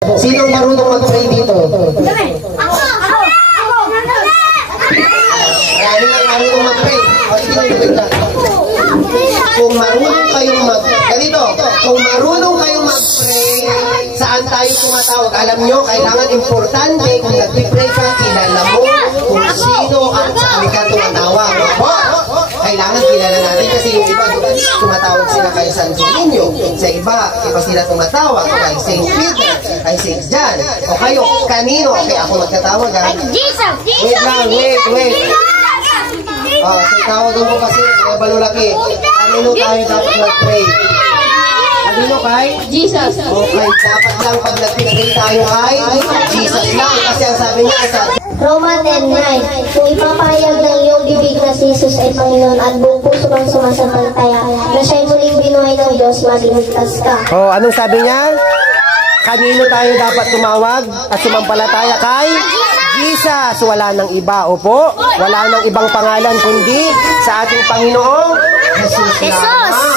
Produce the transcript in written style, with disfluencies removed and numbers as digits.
Sino marunong mag-pray dito? Ako! Marami lang marunong mag-pray. Kung marunong kayong mag-pray, saan tayo tumatawag? Alam nyo, kailangan importante kung nag-pray ka, kilala mo kung sino at saan ka tumatawag. Kailangan kilala natin kasi yung iba tumatawag sila kay San Niño, sa iba sila tumatawag kay St. Peter, kay St. John, o kayo, kanino? Okay, ako magtatawag ha? Jesus! Wait. Tawagan ko kasi, balulaki. Kanino tayo dapat mag-pray? Kanino kay? Jesus! Okay, dapat lang pag nag-pray tayo kay Jesus lang. Kasi ang sabi niya sa Roma 10:9, kung ipapahayag ng iyong bibig na si Jesus ay Panginoon at buong puso kang sumasampalataya na siya'y muling binuhay ng Diyos, magiligtas ka. anong sabi niya? Kanino tayo dapat tumawag at sumampalataya kay Jesus? Wala nang iba, opo. Wala nang ibang pangalan kundi sa ating Panginoong Jesus lamang.